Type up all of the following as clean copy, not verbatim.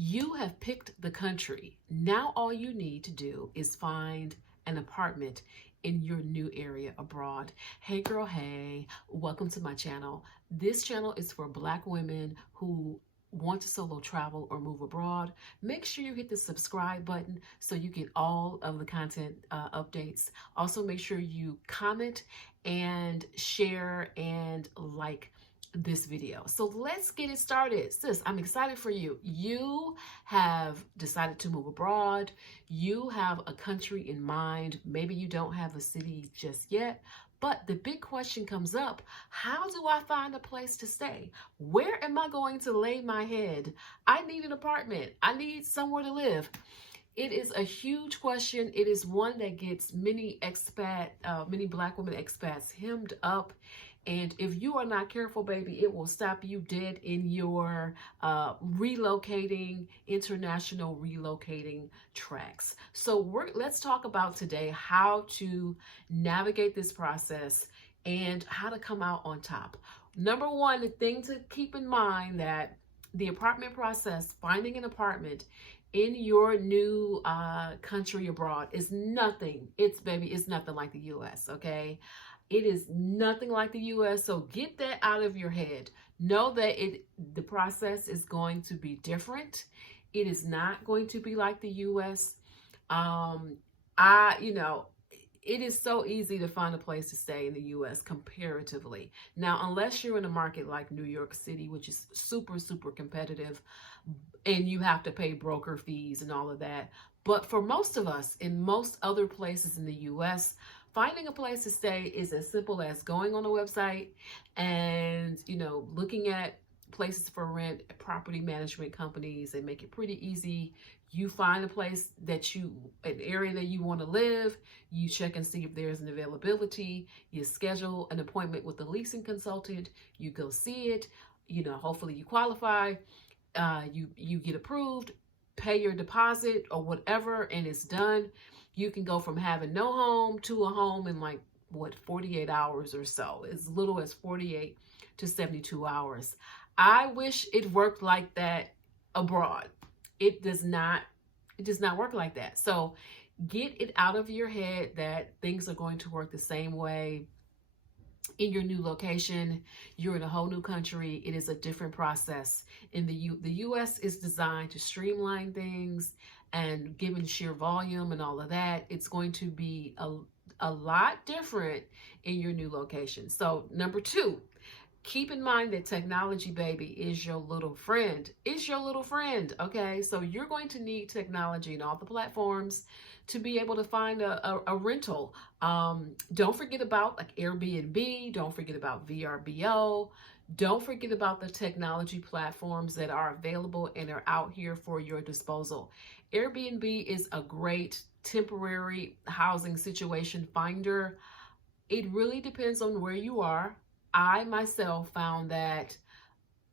You have picked the country. Now all you need to do is find an apartment in your new area abroad. Hey girl, hey, welcome to my channel. This channel is for Black women who want to solo travel or move abroad. Make sure you hit the subscribe button so you get all of the content updates. Also make sure you comment and share and like this video. So let's get it started. Sis, I'm excited for you. You have decided to move abroad. You have a country in mind. Maybe you don't have a city just yet, but the big question comes up: how do I find a place to stay? Where am I going to lay my head? I need an apartment. I need somewhere to live. It is a huge question. It is one that gets many Black women expats hemmed up. And if you are not careful, baby, it will stop you dead in your international relocating tracks. So let's talk about today how to navigate this process and how to come out on top. Number one, the thing to keep in mind that the apartment process, finding an apartment in your new country abroad is nothing. It's nothing like the US, okay? It is nothing like the US, so get that out of your head. Know that the process is going to be different. It is not going to be like the US. It is so easy to find a place to stay in the US comparatively. Now, unless you're in a market like New York City, which is super, super competitive, and you have to pay broker fees and all of that. But for most of us, in most other places in the US, finding a place to stay is as simple as going on a website and, looking at places for rent, property management companies. They make it pretty easy. You find an area that you want to live. You check and see if there's an availability. You schedule an appointment with the leasing consultant. You go see it. Hopefully you qualify. You get approved, pay your deposit or whatever, and it's done. You can go from having no home to a home in 48 hours or so, as little as 48 to 72 hours. I wish it worked like that abroad. It does not work like that. So get it out of your head that things are going to work the same way in your new location. You're in a whole new country. It is a different process. The US is designed to streamline things, and given sheer volume and all of that, it's going to be a lot different in your new location. So number two, keep in mind that technology, baby, is your little friend. It's your little friend, okay? So you're going to need technology and all the platforms to be able to find a rental. Don't forget about Airbnb. Don't forget about VRBO. Don't forget about the technology platforms that are available and are out here for your disposal. Airbnb is a great temporary housing situation finder. It really depends on where you are. I myself found that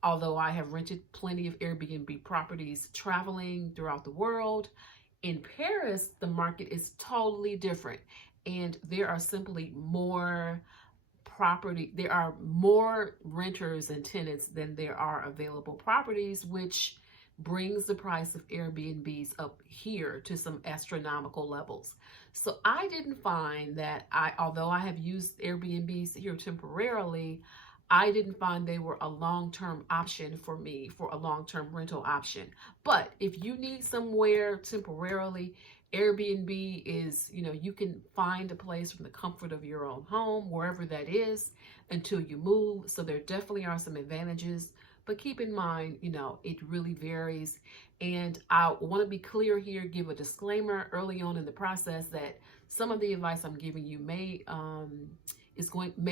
although I have rented plenty of Airbnb properties traveling throughout the world, in Paris, the market is totally different. And there are simply more there are more renters and tenants than there are available properties, which brings the price of Airbnbs up here to some astronomical levels. So I didn't find that although I have used Airbnbs here temporarily, I didn't find they were a long-term option for me, for a long-term rental option. But if you need somewhere temporarily, Airbnb is, you can find a place from the comfort of your own home, wherever that is, until you move. So there definitely are some advantages, but keep in mind, it really varies. And I want to be clear here, give a disclaimer early on in the process that some of the advice I'm giving you may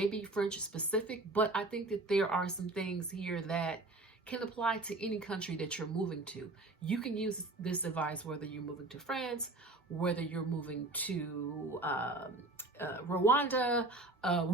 be French specific, but I think that there are some things here that can apply to any country that you're moving to. You can use this advice whether you're moving to France, whether you're moving to Rwanda,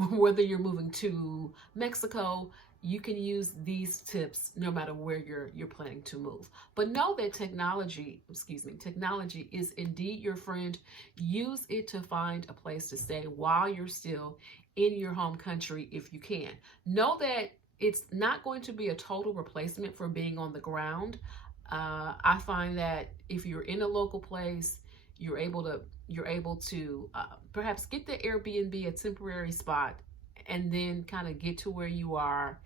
whether you're moving to Mexico. You can use these tips no matter where you're planning to move. But know that technology is indeed your friend. Use it to find a place to stay while you're still in your home country if you can. Know that it's not going to be a total replacement for being on the ground. I find that if you're in a local place, you're able to perhaps get the Airbnb, a temporary spot, and then kind of get to where you are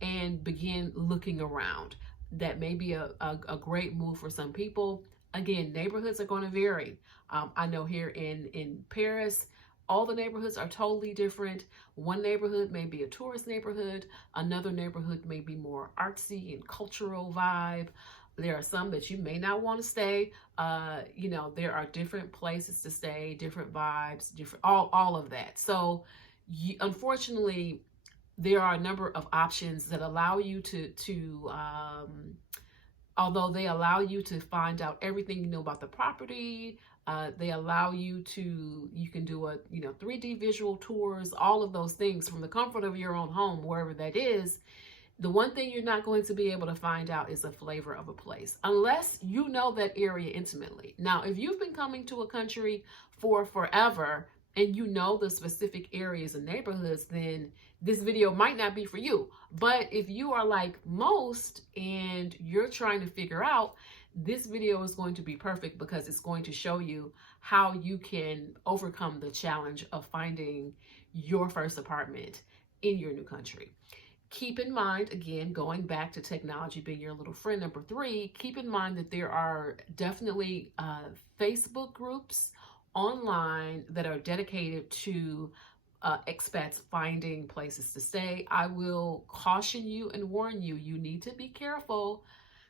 and begin looking around. That may be a great move for some people. Again, neighborhoods are going to vary. I know here in Paris, all the neighborhoods are totally different. One neighborhood may be a tourist neighborhood. Another neighborhood may be more artsy and cultural vibe. There are some that you may not want to stay. There are different places to stay, different vibes, different all of that. So, unfortunately, there are a number of options that allow you although they allow you to find out everything you know about the property. They allow you can do 3D visual tours, all of those things from the comfort of your own home, wherever that is. The one thing you're not going to be able to find out is the flavor of a place unless you know that area intimately. Now, if you've been coming to a country for forever and you know the specific areas and neighborhoods, then this video might not be for you. But if you are like most and you're trying to figure out, this video is going to be perfect because it's going to show you how you can overcome the challenge of finding your first apartment in your new country. Keep in mind, again, going back to technology being your little friend, number 3, keep in mind that there are definitely Facebook groups online that are dedicated to expats finding places to stay. I will caution you and warn you, you need to be careful.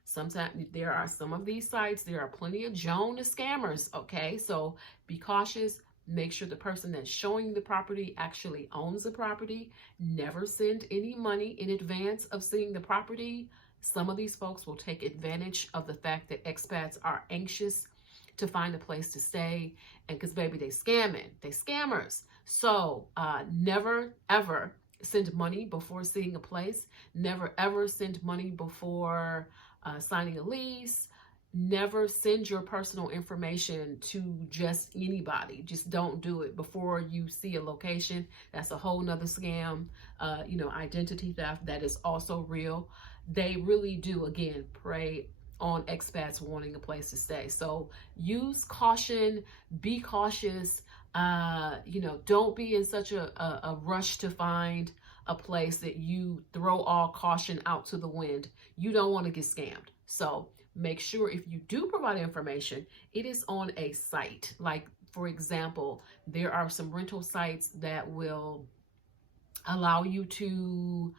Sometimes there are some of these sites, there are plenty of Joan scammers, okay? So be cautious. Make sure the person that's showing the property actually owns the property. Never send any money in advance of seeing the property. Some of these folks will take advantage of the fact that expats are anxious to find a place to stay. And because, baby, they scammers. So never, ever send money before seeing a place. Never, ever send money before signing a lease. Never send your personal information to just anybody. Just don't do it before you see a location. That's a whole nother scam. Identity theft, that is also real. They really do, again, prey on expats wanting a place to stay. So use caution, be cautious. Don't be in such a rush to find a place that you throw all caution out to the wind. You don't want to get scammed. So make sure if you do provide information, it is on a site. Like, for example, there are some rental sites that will allow you to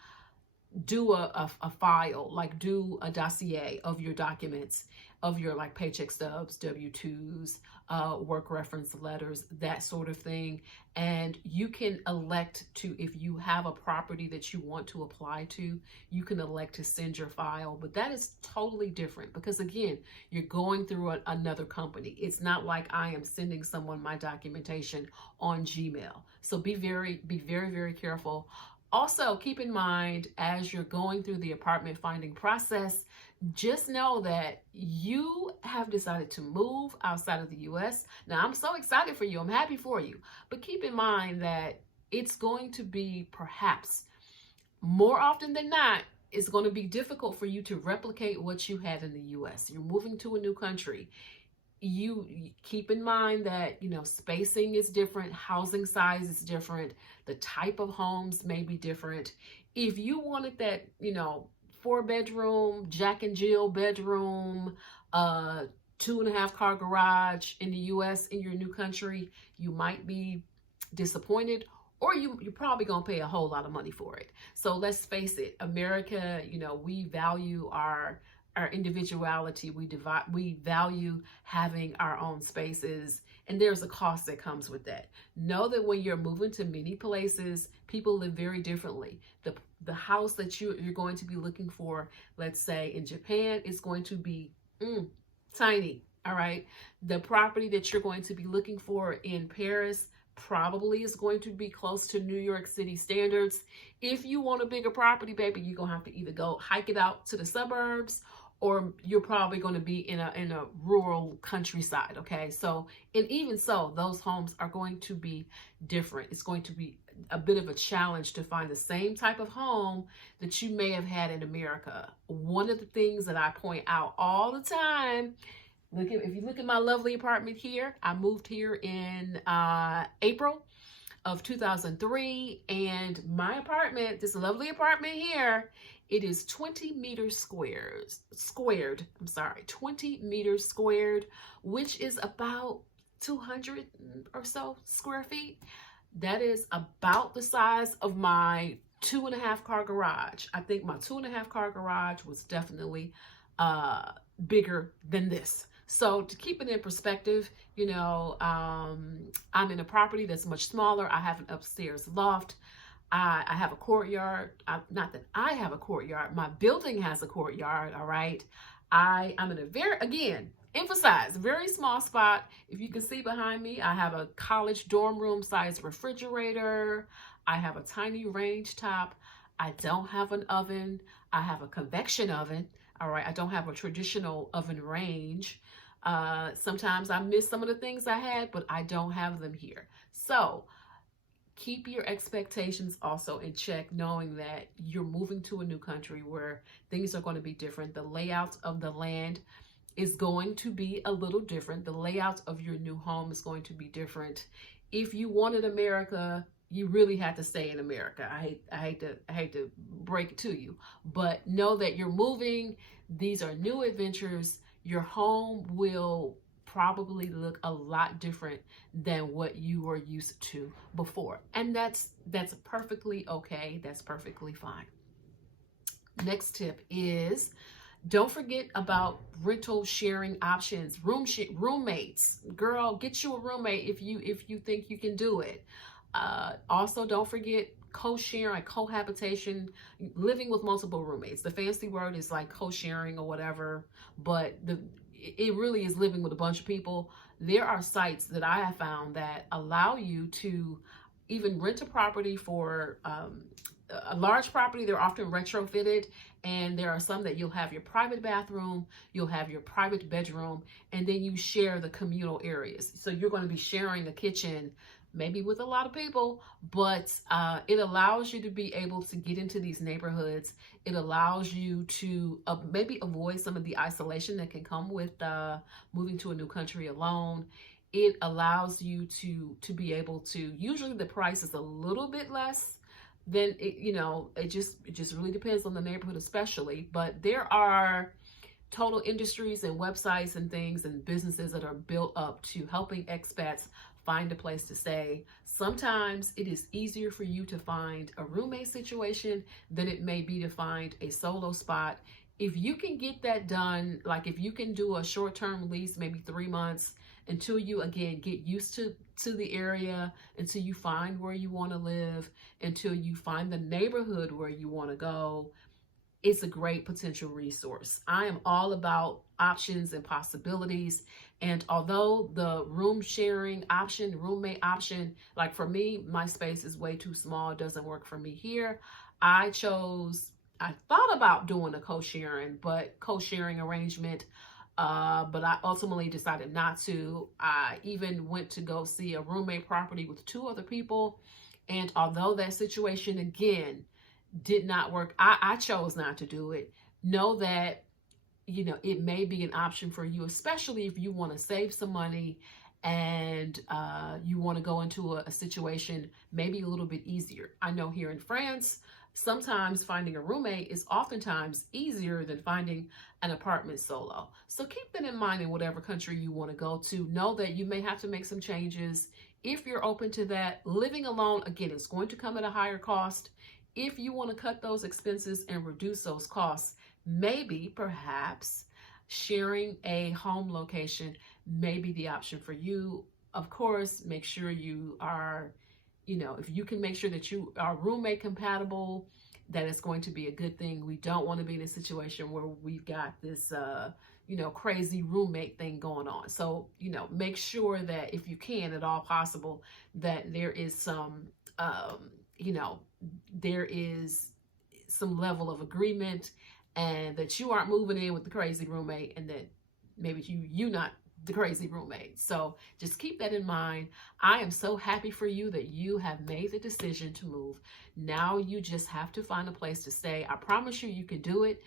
do a file, like do a dossier of your documents, of your like paycheck stubs, W-2s, work reference letters, that sort of thing. And you can elect to, if you have a property that you want to apply to, you can elect to send your file. But that is totally different because, again, you're going through another company. It's not like I am sending someone my documentation on Gmail. So be very, very careful. Also, keep in mind, as you're going through the apartment finding process, just know that you have decided to move outside of the U.S. Now, I'm so excited for you. I'm happy for you. But keep in mind that it's going to be, perhaps more often than not, it's going to be difficult for you to replicate what you had in the U.S. You're moving to a new country. You keep in mind that, spacing is different, housing size is different, the type of homes may be different. If you wanted that, 4-bedroom, Jack and Jill bedroom, 2.5 car garage in the US in your new country, you might be disappointed, or you're probably gonna pay a whole lot of money for it. So let's face it, America, we value our individuality. We value having our own spaces, and there's a cost that comes with that. Know that when you're moving to many places, people live very differently. The house that you're going to be looking for, let's say in Japan, is going to be tiny. All right. The property that you're going to be looking for in Paris probably is going to be close to New York City standards. If you want a bigger property, baby, you're gonna have to either go hike it out to the suburbs, or you're probably going to be in a rural countryside. Okay, so, and even so, those homes are going to be different. It's going to be a bit of a challenge to find the same type of home that you may have had in America. One of the things that I point out all the time, if you look at my lovely apartment here, I moved here in April of 2003, and my apartment, this lovely apartment here, it is 20 meters squared, I'm sorry, 20 meters squared, which is about 200 or so square feet. That is about the size of my 2.5 car garage. I think my 2.5 car garage was definitely bigger than this. So to keep it in perspective, I'm in a property that's much smaller. I have an upstairs loft. I have a courtyard. Not that I have a courtyard. My building has a courtyard, all right? I'm in a emphasize, very small spot. If you can see behind me, I have a college dorm room sized refrigerator. I have a tiny range top. I don't have an oven. I have a convection oven. All right, I don't have a traditional oven range. Sometimes I miss some of the things I had, but I don't have them here. So keep your expectations also in check, knowing that you're moving to a new country where things are going to be different. The layout of the land is going to be a little different. The layout of your new home is going to be different. If you wanted America, you really had to stay in America. I hate to break it to you, but know that you're moving. These are new adventures. Your home will probably look a lot different than what you were used to before. And that's perfectly okay. That's perfectly fine. Next tip is, don't forget about rental sharing options. Roommates. Girl, get you a roommate if you think you can do it. Also, don't forget co-sharing, cohabitation, living with multiple roommates. The fancy word is like co-sharing or whatever, but it really is living with a bunch of people. There are sites that I have found that allow you to even rent a property for a large property. They're often retrofitted, and there are some that you'll have your private bathroom, you'll have your private bedroom, and then you share the communal areas. So you're going to be sharing a kitchen, maybe with a lot of people, but it allows you to be able to get into these neighborhoods. It allows you to maybe avoid some of the isolation that can come with moving to a new country alone. It allows you to be able to, usually the price is a little bit less than it just really depends on the neighborhood especially, but there are total industries and websites and things and businesses that are built up to helping expats find a place to stay. Sometimes it is easier for you to find a roommate situation than it may be to find a solo spot. If you can get that done, like if you can do a short-term lease, maybe 3 months, until you again get used to the area, until you find where you want to live, until you find the neighborhood where you want to go, it's a great potential resource. I am all about options and possibilities. And although the room sharing option, roommate option, like for me, my space is way too small, it doesn't work for me here. I thought about doing a co-sharing arrangement, but I ultimately decided not to. I even went to go see a roommate property with 2 other people. And although that situation, again, did not work, I chose not to do it. Know that, it may be an option for you, especially if you want to save some money and you want to go into a situation maybe a little bit easier. I know here in France, sometimes finding a roommate is oftentimes easier than finding an apartment solo. So keep that in mind in whatever country you want to go to. Know that you may have to make some changes. If you're open to that, living alone, again, it's going to come at a higher cost. If you want to cut those expenses and reduce those costs, maybe, perhaps, sharing a home location may be the option for you. Of course, make sure you are, if you can make sure that you are roommate compatible, that is going to be a good thing. We don't want to be in a situation where we've got this, crazy roommate thing going on. So, make sure that if you can at all possible, that there is some, there is some level of agreement and that you aren't moving in with the crazy roommate, and that maybe you not the crazy roommate. So just keep that in mind. I am so happy for you that you have made the decision to move. Now you just have to find a place to stay. I promise you, you can do it.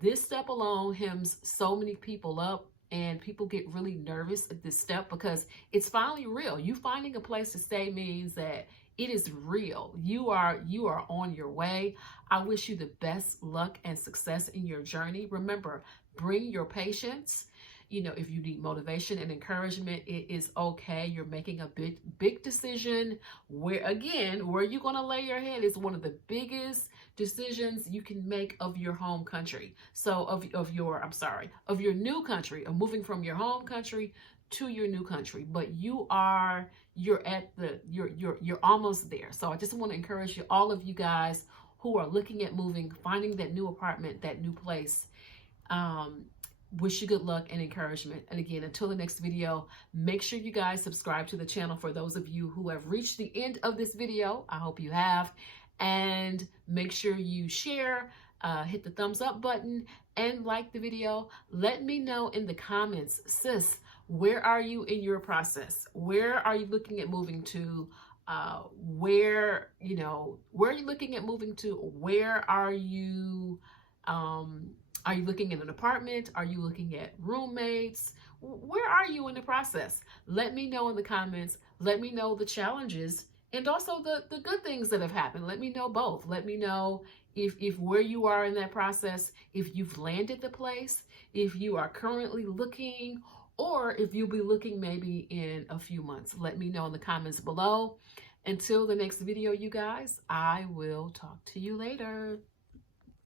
This step alone hems so many people up, and people get really nervous at this step because it's finally real. You finding a place to stay means that it is real. You are on your way. I wish you the best luck and success in your journey. Remember, bring your patience. You know, if you need motivation and encouragement, it is okay. You're making a big decision. Where you're going to lay your head is one of the biggest decisions you can make of your home country. So of your new country, of moving from your home country to your new country. But you're almost there. So I just want to encourage you, all of you guys who are looking at moving, finding that new apartment, that new place. Wish you good luck and encouragement. And again, until the next video, make sure you guys subscribe to the channel for those of you who have reached the end of this video. I hope you have. And make sure you share, hit the thumbs up button, and like the video. Let me know in the comments, sis, where are you in your process? Where are you looking at moving to? Where are you looking at moving to? Where are you, are you looking at an apartment? Are you looking at roommates? Where are you in the process? Let me know in the comments. Let me know the challenges and also the good things that have happened. Let me know both. Let me know if where you are in that process, if you've landed the place, if you are currently looking, or if you'll be looking maybe in a few months. Let me know in the comments below. Until the next video, you guys, I will talk to you later.